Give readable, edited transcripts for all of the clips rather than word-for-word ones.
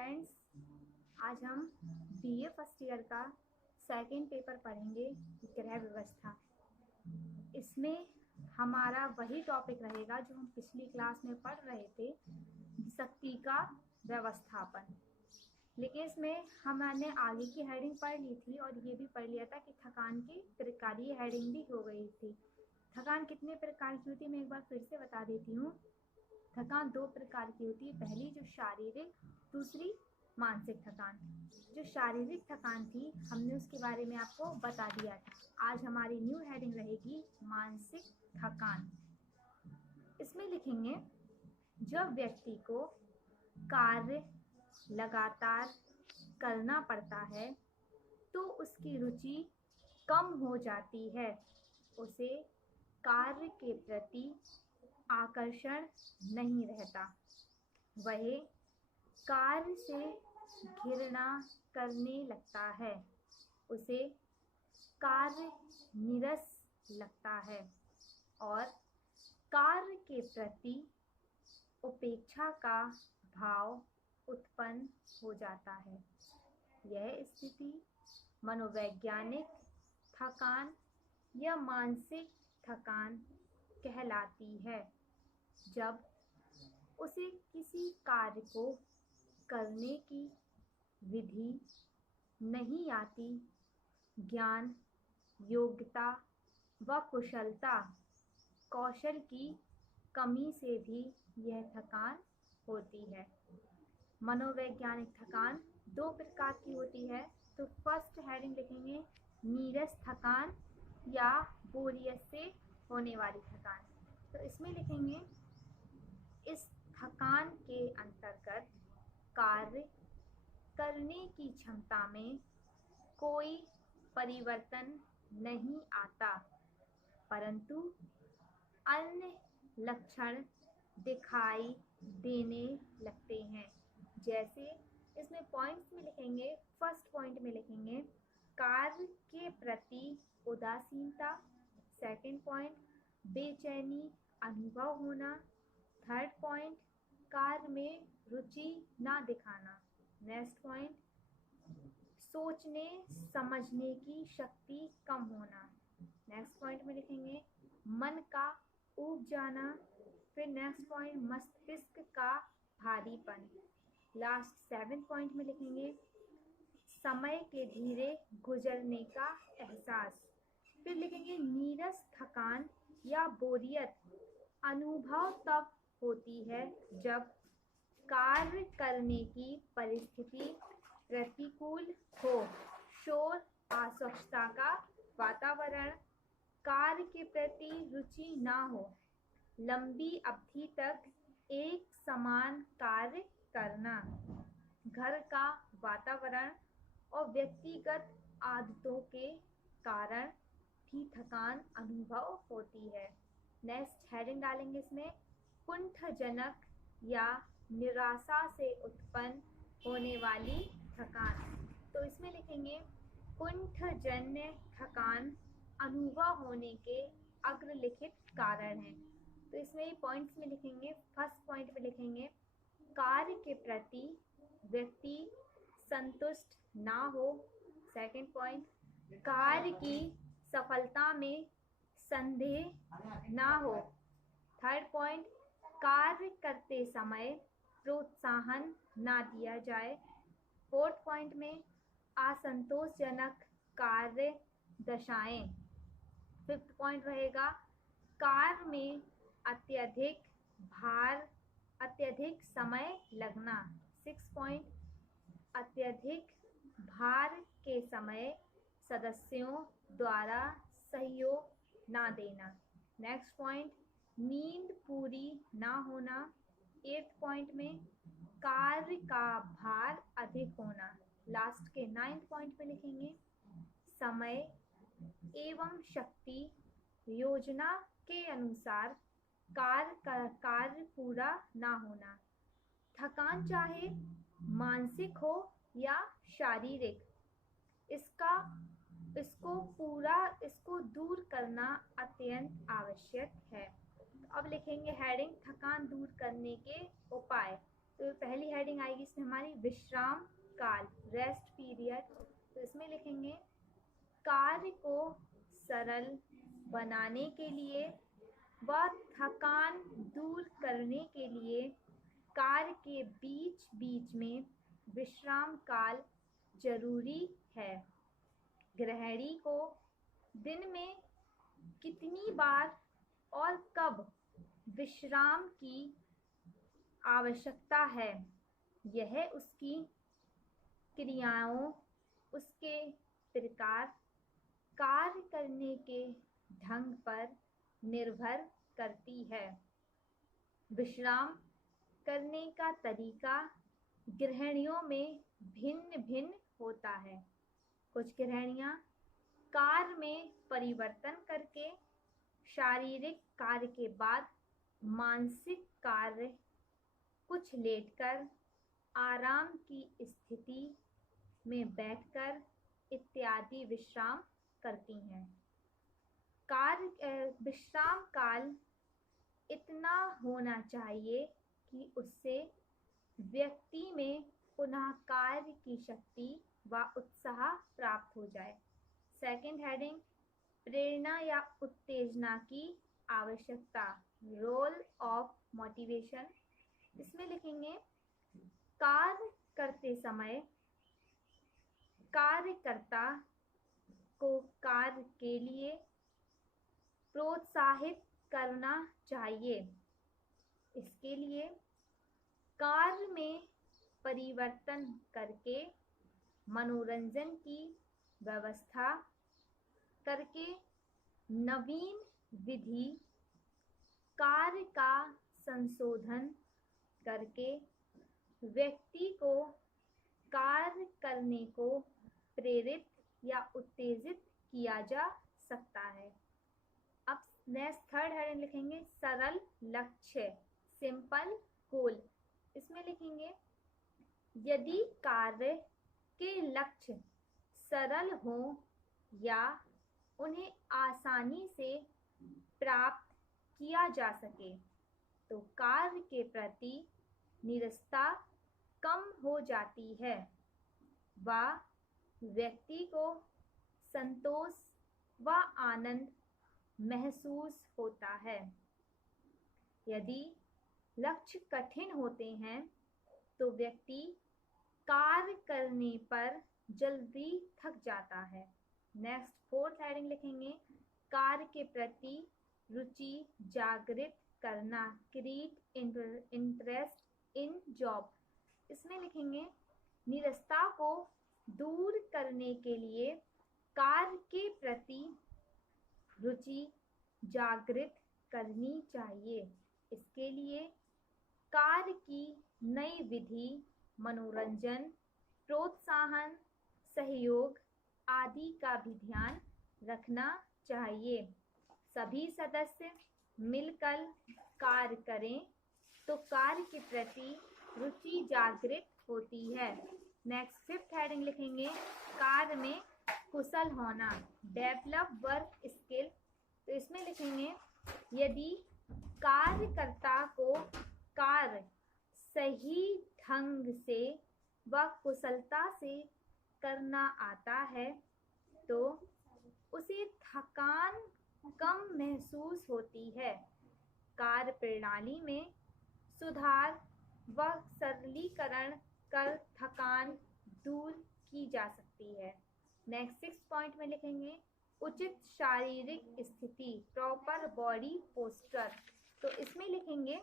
Friends, आज हम BA first year का सेकंड पेपर पढ़ेंगे, गृह व्यवस्था। इसमें हमारा वही टॉपिक रहेगा जो हम पिछली क्लास में पढ़ रहे थे, शक्ति का व्यवस्थापन। लेकिन इसमें हमने आगे की हेडिंग पढ़ ली थी और ये भी पढ़ लिया था कि थकान की प्रकार, ये हेडिंग भी हो गई थी। थकान कितने प्रकार की होती है मैं एक बार फिर से बता देती हूँ। थकान दो प्रकार की होती है, पहली जो शारीरिक, दूसरी मानसिक थकान। जो शारीरिक थकान थी हमने उसके बारे में आपको बता दिया था। आज हमारी न्यू हेडिंग रहेगी मानसिक थकान। इसमें लिखेंगे जब व्यक्ति को कार्य लगातार करना पड़ता है तो उसकी रुचि कम हो जाती है, उसे कार्य के प्रति आकर्षण नहीं रहता, वह कार्य से घृणा करने लगता है, उसे कार्य नीरस लगता है और कार्य के प्रति उपेक्षा का भाव उत्पन्न हो जाता है। यह स्थिति मनोवैज्ञानिक थकान या मानसिक थकान कहलाती है। जब उसे किसी कार्य को करने की विधि नहीं आती, ज्ञान, योग्यता व कौशल की कमी से भी यह थकान होती है। मनोवैज्ञानिक थकान दो प्रकार की होती है। तो फर्स्ट हेडिंग लिखेंगे नीरस थकान या बोरियत से होने वाली थकान। तो इसमें लिखेंगे इस थकान के अंतर्गत कार्य करने की क्षमता में कोई परिवर्तन नहीं आता, परंतु अन्य लक्षण दिखाई देने लगते हैं। जैसे इसमें पॉइंट्स में लिखेंगे, फर्स्ट पॉइंट में लिखेंगे कार्य के प्रति उदासीनता, सेकंड पॉइंट बेचैनी अनुभव होना, थर्ड पॉइंट कार्य में रुचि ना दिखाना, नेक्स्ट पॉइंट सोचने समझने की शक्ति कम होना, नेक्स्ट पॉइंट में लिखेंगे मन का ऊब जाना, फिर नेक्स्ट पॉइंट मस्तिष्क का भारीपन, लास्ट 7 पॉइंट में लिखेंगे समय के धीरे गुजरने का एहसास। फिर लिखेंगे नीरस थकान या बोरियत अनुभव तब होती है जब कार्य करने की परिस्थिति प्रतिकूल हो, शोर, अस्वच्छता का वातावरण, कार्य के प्रति रुचि ना हो, लंबी अवधि तक एक समान कार्य करना, घर का वातावरण और व्यक्तिगत आदतों के कारण भी थकान अनुभव होती है। नेक्स्ट हेडिंग डालेंगे इसमें कुंठजनक या निराशा से उत्पन्न होने वाली थकान। तो इसमें लिखेंगे कुंठजन्य थकान अनुभव होने के अग्रलिखित कारण हैं। तो इसमें पॉइंट्स में लिखेंगे, फर्स्ट पॉइंट में लिखेंगे कार्य के प्रति व्यक्ति संतुष्ट ना हो, सेकंड पॉइंट कार्य की सफलता में संदेह ना हो, थर्ड पॉइंट कार्य करते समय प्रोत्साहन ना दिया जाए, फोर्थ पॉइंट में असंतोषजनक कार्य दशाएं, फिफ्थ पॉइंट रहेगा कार्य में अत्यधिक भार, अत्यधिक समय लगना, सिक्स पॉइंट अत्यधिक भार के समय सदस्यों द्वारा सहयोग ना देना, नेक्स्ट पॉइंट नींद पूरी ना होना, एट्थ पॉइंट में कार्य का भार अधिक होना, लास्ट के 9th पॉइंट पे लिखेंगे समय एवं शक्ति योजना के अनुसार कार्य पूरा ना होना। थकान चाहे मानसिक हो या शारीरिक, इसको दूर करना अत्यंत आवश्यक है। अब लिखेंगे हेडिंग थकान दूर करने के उपाय। तो पहली हेडिंग आएगी इसमें हमारी विश्राम काल, रेस्ट पीरियड। तो इसमें लिखेंगे कार्य को सरल बनाने के लिए व थकान दूर करने के लिए कार्य के बीच बीच में विश्राम काल जरूरी है। गृहिणी को दिन में कितनी बार और कब विश्राम की आवश्यकता है, यह उसकी क्रियाओं, उसके प्रकार, कार्य करने के ढंग पर निर्भर करती है। विश्राम करने का तरीका गृहिणियों में भिन्न भिन्न होता है। कुछ गृहिणियां कार्य में परिवर्तन करके शारीरिक कार्य के बाद मानसिक कार्य, कुछ लेटकर, आराम की स्थिति में बैठकर इत्यादि विश्राम करती हैं। विश्राम काल इतना होना चाहिए कि उससे व्यक्ति में पुनः कार्य की शक्ति व उत्साह प्राप्त हो जाए। सेकंड हेडिंग, प्रेरणा या उत्तेजना की आवश्यकता, रोल ऑफ मोटिवेशन। इसमें लिखेंगे कार्य करते समय कार्यकर्ता को कार्य के लिए प्रोत्साहित करना चाहिए। इसके लिए कार्य में परिवर्तन करके मनोरंजन की व्यवस्था करके नवीन विधि कार्य का संशोधन करके व्यक्ति को कार्य करने को प्रेरित या उत्तेजित किया जा सकता है। अब नेक्स्ट थर्ड हेडिंग लिखेंगे सरल लक्ष्य, सिंपल गोल। इसमें लिखेंगे यदि कार्य के लक्ष्य सरल हो या उन्हें आसानी से प्राप्त किया जा सके तो कार्य के प्रति निरस्ता कम हो जाती है व व्यक्ति को संतोष व आनंद महसूस होता है। यदि लक्ष्य कठिन होते हैं तो व्यक्ति कार्य करने पर जल्दी थक जाता है। नेक्स्ट फोर्थ हेडिंग लिखेंगे कार्य के प्रति रुचि जागृत करना, क्रिएट इंटरेस्ट इन जॉब। इसमें लिखेंगे निरस्ता को दूर करने के लिए कार्य के प्रति रुचि जागृत करनी चाहिए। इसके लिए कार्य की नई विधि, मनोरंजन, प्रोत्साहन, सहयोग आदि का भी ध्यान रखना चाहिए। सभी सदस्य मिलकर कार्य करें तो कार्य के प्रति रुचि जागृत होती है। नेक्स्ट फिफ्थ हेडिंग लिखेंगे कार्य में कुशल होना, डेवलप वर्क स्किल। तो इसमें लिखेंगे यदि कार्यकर्ता को कार्य सही ढंग से व कुशलता से करना आता है तो उसे थकान कम महसूस होती है। कार्य प्रणाली में सुधार व सरलीकरण कर थकान दूर की जा सकती है। नेक्स्ट 6 पॉइंट में लिखेंगे उचित शारीरिक स्थिति, प्रॉपर बॉडी पोस्चर। तो इसमें लिखेंगे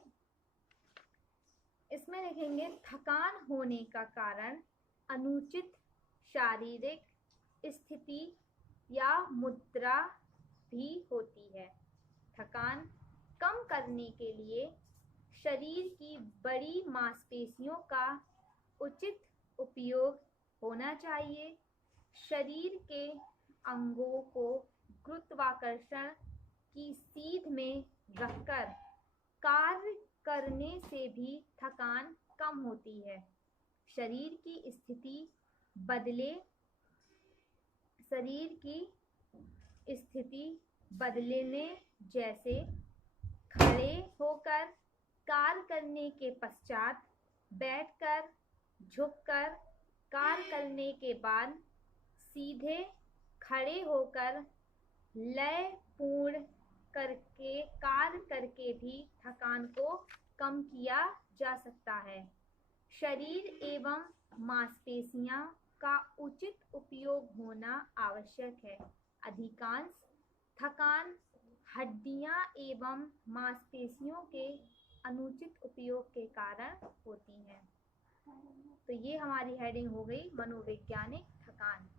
थकान होने का कारण अनुचित शारीरिक स्थिति या मुद्रा भी होती है। थकान कम करने के लिए शरीर की बड़ी मांसपेशियों का उचित उपयोग होना चाहिए। शरीर के अंगों को गुरुत्वाकर्षण की सीध में रखकर कार्य करने से भी थकान कम होती है। शरीर की स्थिति बदलने जैसे खड़े होकर कार्य करने के पश्चात बैठकर, झुककर कार्य करने के बाद सीधे खड़े होकर लय पूर्ण करके कार्य करके भी थकान को कम किया जा सकता है। शरीर एवं मांसपेशियां का उचित उपयोग होना आवश्यक है। अधिकांश थकान हड्डियां एवं मांसपेशियों के अनुचित उपयोग के कारण होती हैं। तो ये हमारी हेडिंग हो गई मनोवैज्ञानिक थकान।